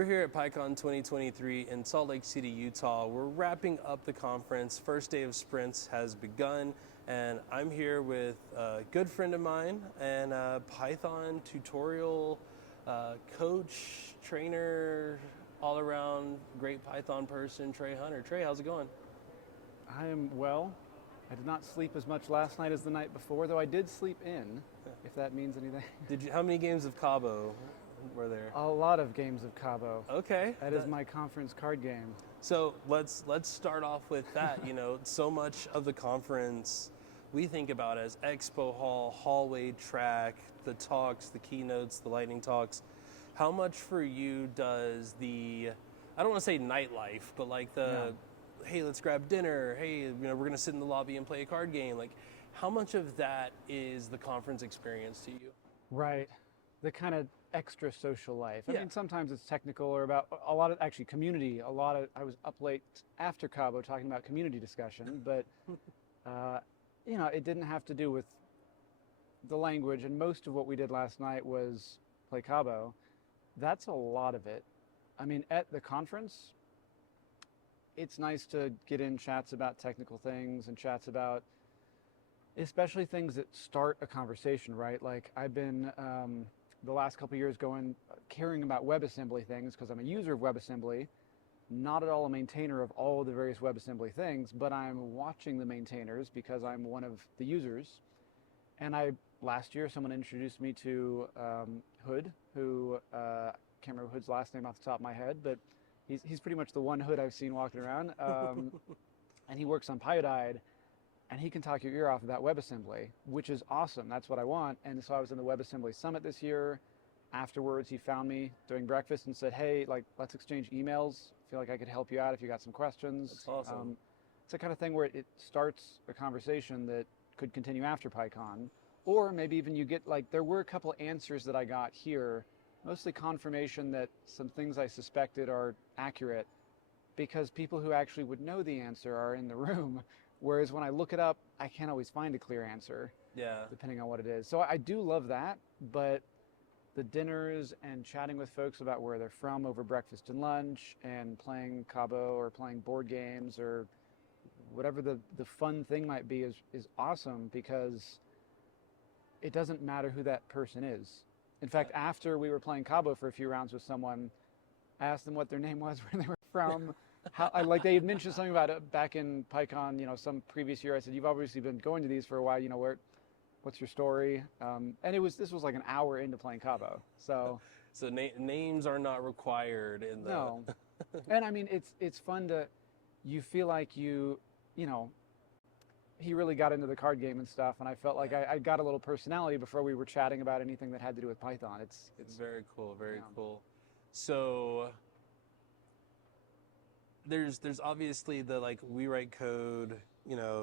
We're here at PyCon 2023 in Salt Lake City, Utah. We're wrapping up the conference. First day of sprints has begun, and I'm here with a good friend of mine and a Python tutorial coach, trainer, all-around great Python person, Trey Hunner. Trey, how's it going? I am well. I did not sleep as much last night as the night before, though I did sleep in, if that means anything. How many games of Cabo were there? A lot of games of Cabo. Okay. That is my conference card game. So let's start off with that. You know, so much of the conference we think about as expo hall, hallway track, the talks, the keynotes, the lightning talks. How much for you does I don't want to say nightlife, but like hey, let's grab dinner. Hey, we're going to sit in the lobby and play a card game. Like, how much of that is the conference experience to you? Right. The kind of extra social life. I Yeah. mean, sometimes it's technical or about a lot of, actually, community. I was up late after Cabo talking about community discussion, but, it didn't have to do with the language, and most of what we did last night was play Cabo. That's a lot of it. I mean, at the conference, it's nice to get in chats about technical things and chats about especially things that start a conversation, right? Like I've been the last couple of years caring about WebAssembly things because I'm a user of WebAssembly, not at all a maintainer of all the various WebAssembly things, but I'm watching the maintainers because I'm one of the users. And last year someone introduced me to Hood, who can't remember Hood's last name off the top of my head, but he's pretty much the one Hood I've seen walking around, and he works on Pyodide, and he can talk your ear off about WebAssembly, which is awesome. That's what I want. And so I was in the WebAssembly Summit this year. Afterwards, he found me during breakfast and said, hey, let's exchange emails. I feel like I could help you out if you got some questions. That's awesome. It's the kind of thing where it starts a conversation that could continue after PyCon, or maybe even you get, there were a couple answers that I got here, mostly confirmation that some things I suspected are accurate because people who actually would know the answer are in the room. Whereas when I look it up, I can't always find a clear answer, depending on what it is. So I do love that, but the dinners and chatting with folks about where they're from over breakfast and lunch and playing Cabo or playing board games or whatever the fun thing might be is awesome because it doesn't matter who that person is. In fact, after we were playing Cabo for a few rounds with someone, I asked them what their name was, where they were from. They had mentioned something about it back in PyCon, some previous year. I said, you've obviously been going to these for a while, what's your story? And this was like an hour into playing Cabo. So names are not required in the... No. And I mean, it's fun you feel like he really got into the card game and stuff, and I felt like I got a little personality before we were chatting about anything that had to do with Python. It's very cool, very cool. So there's obviously the we write code,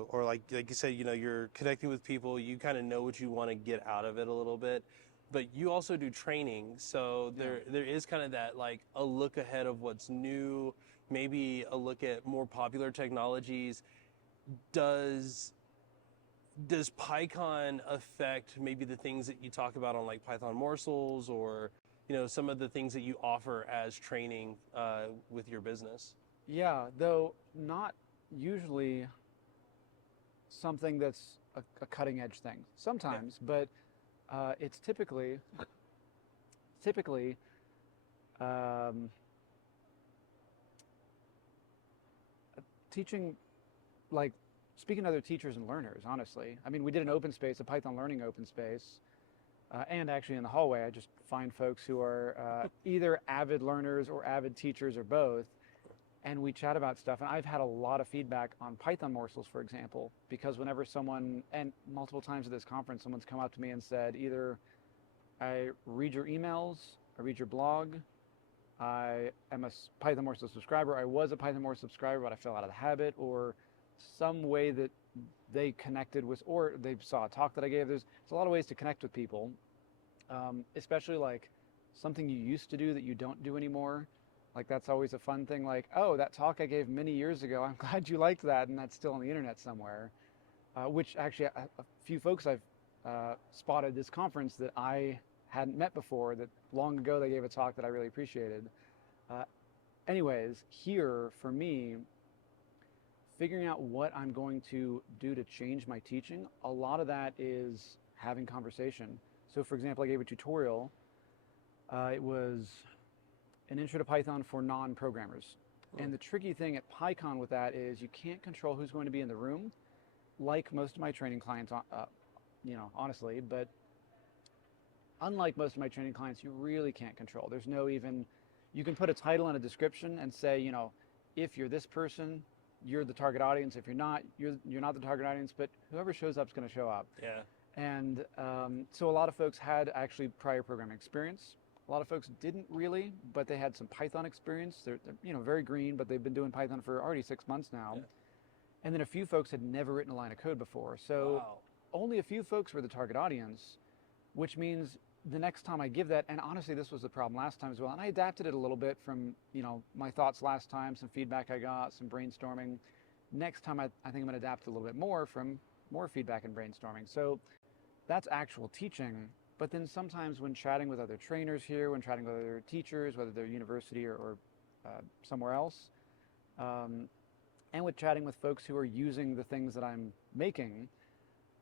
or like you said, you're connecting with people, you kind of know what you want to get out of it a little bit, but you also do training. So there is kind of that a look ahead of what's new, maybe a look at more popular technologies. Does PyCon affect maybe the things that you talk about on Python Morsels or some of the things that you offer as training with your business? Yeah, though not usually something that's a cutting edge thing. Sometimes, but it's typically teaching, speaking to other teachers and learners, honestly. I mean, we did an open space, a Python learning open space, and actually in the hallway, I just find folks who are either avid learners or avid teachers or both, and we chat about stuff. And I've had a lot of feedback on Python Morsels, for example, because whenever someone, and multiple times at this conference, someone's come up to me and said, either I read your emails, I read your blog, I am a Python Morsels subscriber, I was a Python Morsels subscriber, but I fell out of the habit, or some way that they connected with, or they saw a talk that I gave. There's a lot of ways to connect with people, especially something you used to do that you don't do anymore. That's always a fun thing, oh, that talk I gave many years ago, I'm glad you liked that, and that's still on the internet somewhere. Which actually, a few folks I've spotted this conference that I hadn't met before, that long ago they gave a talk that I really appreciated. Anyways, here for me, figuring out what I'm going to do to change my teaching, a lot of that is having conversation. So for example, I gave a tutorial. It was an intro to Python for non-programmers. And the tricky thing at PyCon with that is you can't control who's going to be in the room, like most of my training clients, honestly, but unlike most of my training clients, you really can't control. There's no even, you can put a title and a description and say, if you're this person, you're the target audience. If you're not, you're not the target audience, but whoever shows up is going to show up. Yeah. And so a lot of folks had actually prior programming experience. A lot of folks didn't really, but they had some Python experience. They're very green, but they've been doing Python for already 6 months now. Yeah. And then a few folks had never written a line of code before. So only a few folks were the target audience, which means the next time I give that, and honestly, this was the problem last time as well, and I adapted it a little bit from, my thoughts last time, some feedback I got, some brainstorming. Next time, I think I'm gonna adapt a little bit more from more feedback and brainstorming. So that's actual teaching. But then sometimes when chatting with other trainers here, when chatting with other teachers, whether they're university or somewhere else, and with chatting with folks who are using the things that I'm making,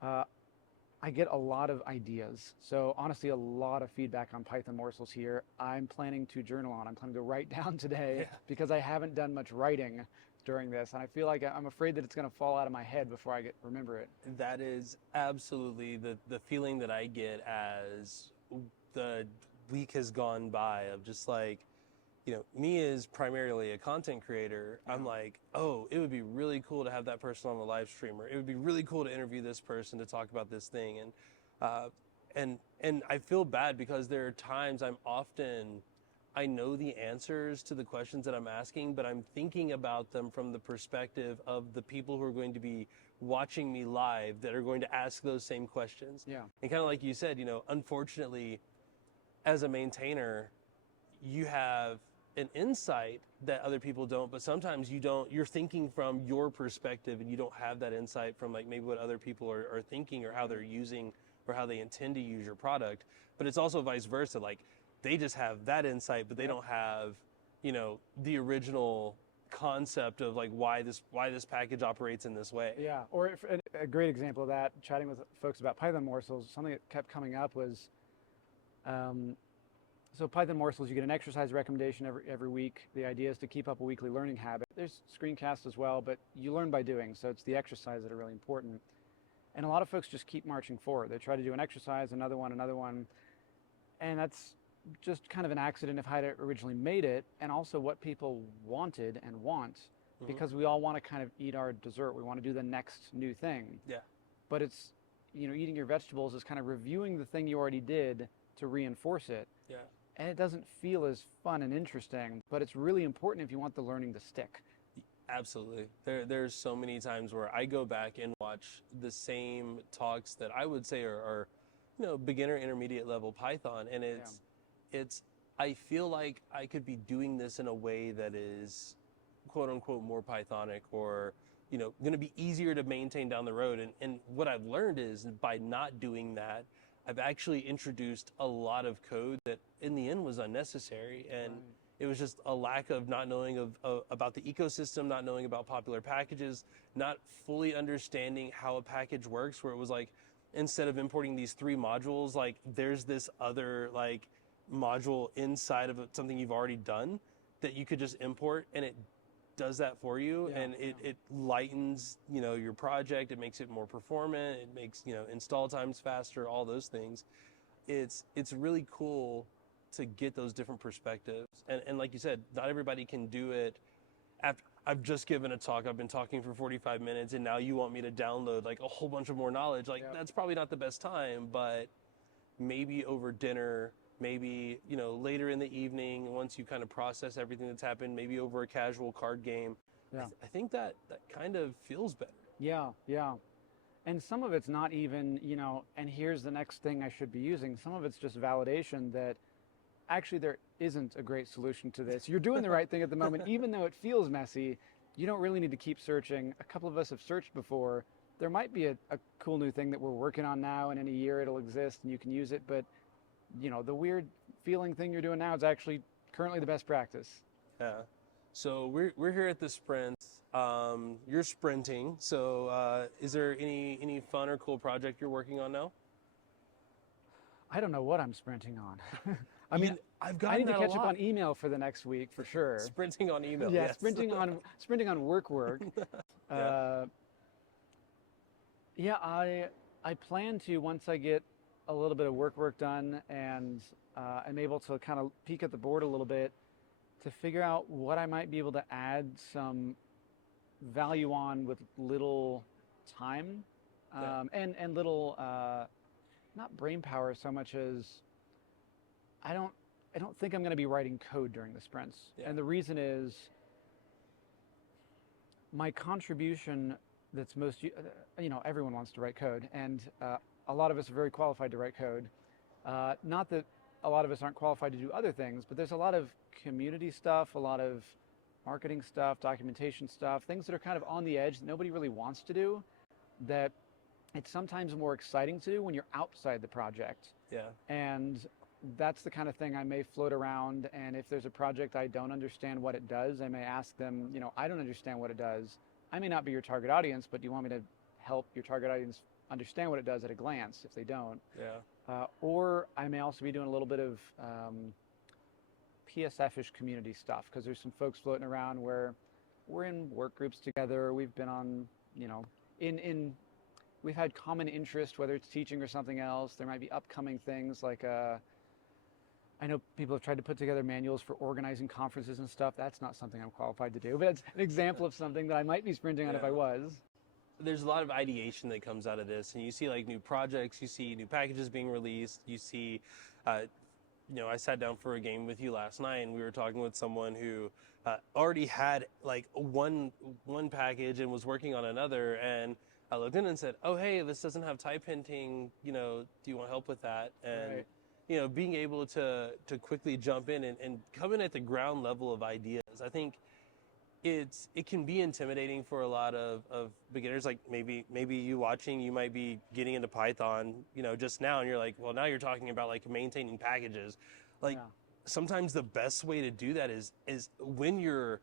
I get a lot of ideas. So honestly, a lot of feedback on Python Morsels here. I'm planning to journal on. I'm planning to write down today because I haven't done much writing during this, and I feel like I'm afraid that it's going to fall out of my head before I remember it. That is absolutely the feeling that I get as the week has gone by, of just like, me as primarily a content creator. I'm like, oh, it would be really cool to have that person on the live stream, or it would be really cool to interview this person to talk about this thing. And I feel bad because there are times I know the answers to the questions that I'm asking, but I'm thinking about them from the perspective of the people who are going to be watching me live that are going to ask those same questions. Yeah. And kind of like you said, unfortunately, as a maintainer, you have an insight that other people don't, but sometimes you don't. You're thinking from your perspective and you don't have that insight from like maybe what other people are thinking or how they're using or how they intend to use your product. But it's also vice versa. Like, they just have that insight, but they don't have, the original concept of like why this package operates in this way. Yeah, or a great example of that, chatting with folks about Python Morsels, something that kept coming up was, so Python Morsels, you get an exercise recommendation every week. The idea is to keep up a weekly learning habit. There's screencasts as well, but you learn by doing, so it's the exercise that are really important. And a lot of folks just keep marching forward. They try to do an exercise, another one, and that's just kind of an accident of how I originally made it, and also what people wanted and want, because we all want to kind of eat our dessert. We want to do the next new thing. Yeah. But it's, eating your vegetables is kind of reviewing the thing you already did to reinforce it. Yeah. And it doesn't feel as fun and interesting, but it's really important if you want the learning to stick. Absolutely. There's so many times where I go back and watch the same talks that I would say are beginner, intermediate level Python, and it's I feel like I could be doing this in a way that is quote unquote more Pythonic, or going to be easier to maintain down the road. And what I've learned is by not doing that, I've actually introduced a lot of code that in the end was unnecessary, and it was just a lack of not knowing about the ecosystem, not knowing about popular packages, not fully understanding how a package works, where it was like, instead of importing these 3 modules, like there's this other like module inside of something you've already done that you could just import, and it does that for you. It lightens your project. It makes it more performant. It makes install times faster, all those things. It's really cool to get those different perspectives, and like you said, not everybody can do it. After I've just given a talk, I've been talking for 45 minutes, and now you want me to download like a whole bunch of more knowledge. Like, that's probably not the best time, but maybe over dinner, maybe later in the evening, once you kind of process everything that's happened, maybe over a casual card game. I think that kind of feels better. Yeah. And some of it's not even, and here's the next thing I should be using. Some of it's just validation that actually there isn't a great solution to this. You're doing the right thing at the moment, even though it feels messy. You don't really need to keep searching. A couple of us have searched before. There might be a cool new thing that we're working on now, and in a year it'll exist and you can use it, but the weird feeling thing you're doing now is actually currently the best practice. Yeah. So we're here at the sprint. You're sprinting. So is there any fun or cool project you're working on now? I don't know what I'm sprinting on. I mean, I've I gotten need to that a catch up lot. on email for the next week for sure. Sprinting on email. Yeah, Yes. sprinting on work. Yeah. Uh, yeah, I plan to, once I get a little bit of work done and I'm able to kind of peek at the board a little bit to figure out what I might be able to add some value on with little time Yeah. and little not brain power so much as I don't I don't think I'm going to be writing code during the sprints. Yeah. And the reason is my contribution that's most, everyone wants to write code, and a lot of us are very qualified to write code. Not that a lot of us aren't qualified to do other things, but there's a lot of community stuff, a lot of marketing stuff, documentation stuff, things that are kind of on the edge that nobody really wants to do, that it's sometimes more exciting to do when you're outside the project. Yeah. And that's the kind of thing I may float around, and if there's a project I don't understand what it does, I may ask them, I don't understand what it does. I may not be your target audience, but do you want me to help your target audience understand what it does at a glance if they don't? Yeah. Or I may also be doing a little bit of PSF-ish community stuff, because there's some folks floating around where we're in work groups together. We've been on, we've had common interest, whether it's teaching or something else. There might be upcoming things like, I know people have tried to put together manuals for organizing conferences and stuff. That's not something I'm qualified to do, but it's an example of something that I might be sprinting on if I was. There's a lot of ideation that comes out of this, and you see like new projects, you see new packages being released, you see, I sat down for a game with you last night, and we were talking with someone who already had like one package and was working on another, and I looked in and said, "Oh, hey, this doesn't have type hinting. Do you want help with that?" And Right. being able to quickly jump in and come in at the ground level of ideas, I think it can be intimidating for a lot of beginners. Like maybe you watching, you might be getting into Python, just now, and you're like, well, now you're talking about like maintaining packages. Like sometimes the best way to do that is when you're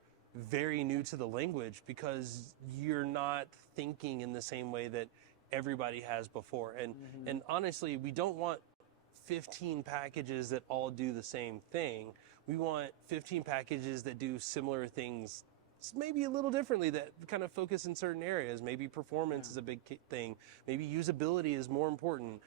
very new to the language, because you're not thinking in the same way that everybody has before. And honestly, we don't want 15 packages that all do the same thing. We want 15 packages that do similar things, maybe a little differently, that kind of focus in certain areas. Maybe performance is a big thing. Maybe usability is more important.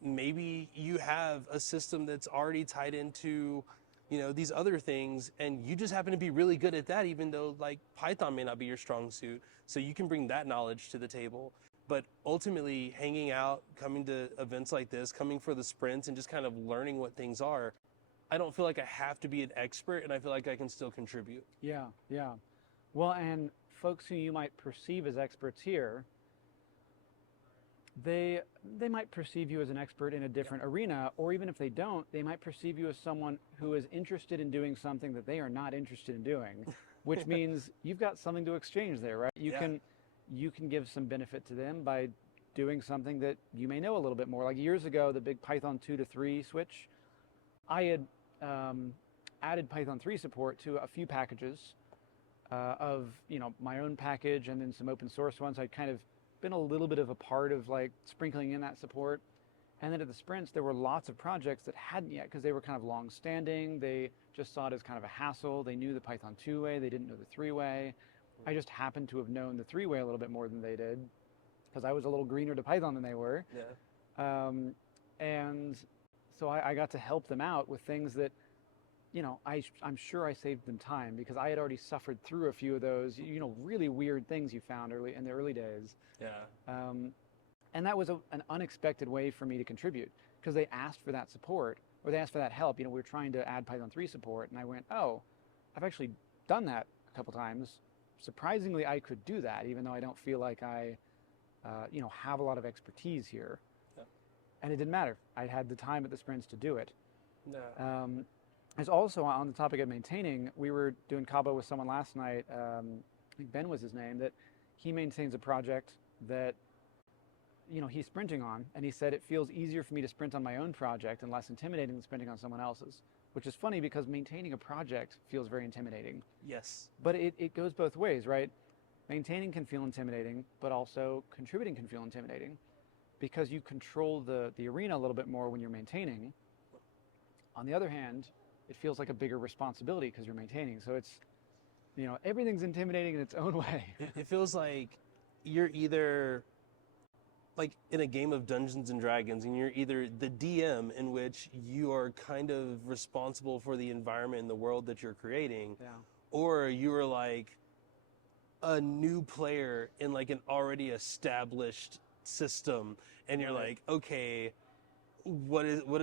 Maybe you have a system that's already tied into these other things, and you just happen to be really good at that, even though like Python may not be your strong suit. So you can bring that knowledge to the table. But ultimately, hanging out, coming to events like this, coming for the sprints, and just kind of learning what things are, I don't feel like I have to be an expert, and I feel like I can still contribute. Yeah. Well, and folks who you might perceive as experts here, they might perceive you as an expert in a different arena, or even if they don't, they might perceive you as someone who is interested in doing something that they are not interested in doing, which means you've got something to exchange there, right? You can give some benefit to them by doing something that you may know a little bit more. Like years ago, the big Python 2 to 3 switch, I had added Python 3 support to a few packages of my own package, and then some open source ones. I'd kind of been a little bit of a part of like sprinkling in that support. And then at the sprints, there were lots of projects that hadn't yet, because they were kind of long standing. They just saw it as kind of a hassle. They knew the Python 2 way, they didn't know the 3 way. I just happened to have known the 3 way a little bit more than they did, because I was a little greener to Python than they were. Yeah. And so I got to help them out with things that, I'm sure I saved them time, because I had already suffered through a few of those, really weird things you found in the early days. Yeah. And that was an unexpected way for me to contribute, because they asked for that support, or they asked for that help. We were trying to add Python 3 support, and I went, oh, I've actually done that a couple times. Surprisingly, I could do that, even though I don't feel like I, have a lot of expertise here. Yeah. And it didn't matter. I had the time at the sprints to do it. Yeah. As also on the topic of maintaining, we were doing Cabo with someone last night, I think Ben was his name, that he maintains a project that, he's sprinting on, and he said it feels easier for me to sprint on my own project and less intimidating than sprinting on someone else's. which is funny because maintaining a project feels very intimidating. Yes. But it goes both ways, right? Maintaining can feel intimidating, but also contributing can feel intimidating because you control the arena a little bit more when you're maintaining. On the other hand, it feels like a bigger responsibility because you're maintaining. So it's, everything's intimidating in its own way. It feels like you're either like in a game of Dungeons and Dragons, and you're either the DM, in which you are kind of responsible for the environment and the world that you're creating, Yeah. or you are like a new player in like an already established system, and you're Right. like, okay,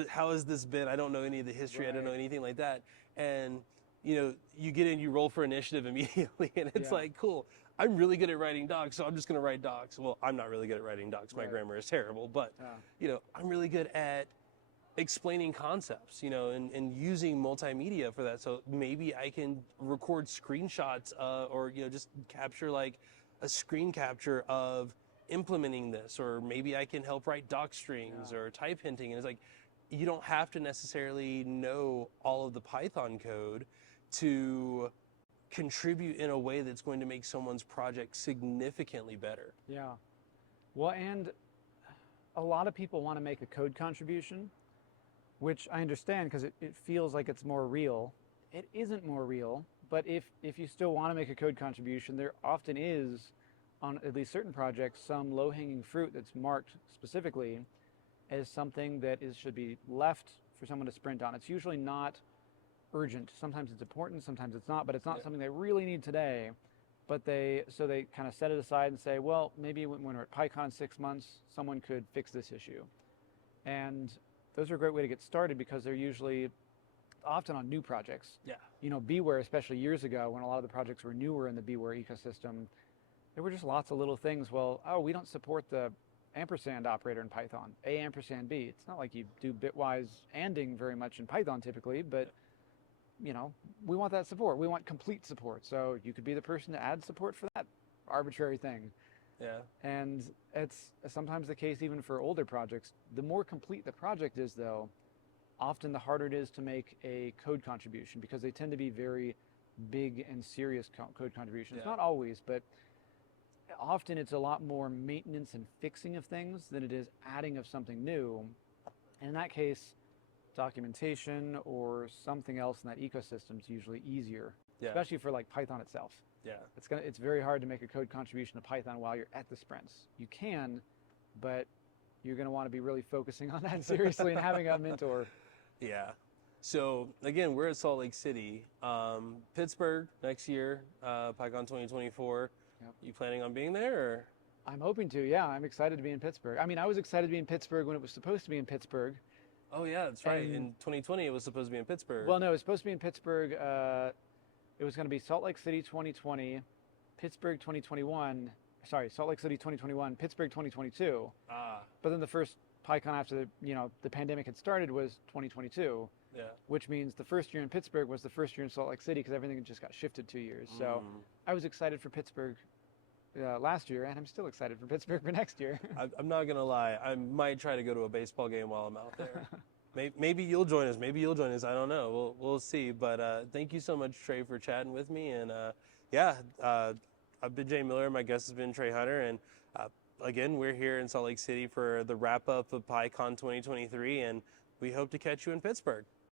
how has this been? I don't know any of the history. I don't know Right. anything like that. And you get in, you roll for initiative immediately, and it's Yeah. like, cool. I'm really good at writing docs, so I'm just going to write docs. Well, I'm not really good at writing docs. My Right. grammar is terrible, but I'm really good at explaining concepts, and using multimedia for that. So maybe I can record screenshots, or just capture like a screen capture of implementing this, or maybe I can help write doc strings or type hinting. And it's like, you don't have to necessarily know all of the Python code to contribute in a way that's going to make someone's project significantly better. Yeah. Well, and a lot of people want to make a code contribution, which I understand because it feels like it's more real. It isn't more real, but if you still want to make a code contribution, there often is, on at least certain projects, some low-hanging fruit that's marked specifically as something that should be left for someone to sprint on. It's usually not urgent. Sometimes it's important, sometimes it's not, but it's not something they really need today. But they kind of set it aside and say, well, maybe when we're at PyCon in 6 months, someone could fix this issue. And those are a great way to get started because they're usually often on new projects. Yeah. Beware, especially years ago when a lot of the projects were newer in the Beware ecosystem, there were just lots of little things. Well, we don't support the ampersand operator in Python, A ampersand B. It's not like you do bitwise anding very much in Python typically, but we want that support. We want complete support. So you could be the person to add support for that arbitrary thing. Yeah. And it's sometimes the case even for older projects. The more complete the project is, though, often the harder it is to make a code contribution because they tend to be very big and serious code contributions. Yeah. Not always, but often it's a lot more maintenance and fixing of things than it is adding of something new. And in that case, documentation or something else in that ecosystem is usually easier, especially for like Python itself. Yeah. It's very hard to make a code contribution to Python while you're at the sprints. You can, but you're going to want to be really focusing on that seriously and having a mentor. Yeah. So again, we're at Salt Lake City, Pittsburgh next year, PyCon 2024. Yep. You planning on being there, or? I'm hoping to. Yeah, I'm excited to be in Pittsburgh. I mean, I was excited to be in Pittsburgh when it was supposed to be in Pittsburgh. Oh yeah, that's right. In 2020, it was supposed to be in Pittsburgh. Well, no, it was supposed to be in Pittsburgh. It was going to be Salt Lake City 2020, Pittsburgh 2021. Sorry, Salt Lake City 2021, Pittsburgh 2022. But then the first PyCon after the pandemic had started was 2022. Yeah. Which means the first year in Pittsburgh was the first year in Salt Lake City because everything just got shifted 2 years. So I was excited for Pittsburgh last year, and I'm still excited for Pittsburgh for next year. I'm not gonna lie. I might try to go to a baseball game while I'm out there. Maybe you'll join us. Maybe you'll join us. I don't know. We'll see. But thank you so much, Trey, for chatting with me. And I've been Jay Miller. My guest has been Trey Hunner. And again, we're here in Salt Lake City for the wrap up of PyCon 2023, and we hope to catch you in Pittsburgh.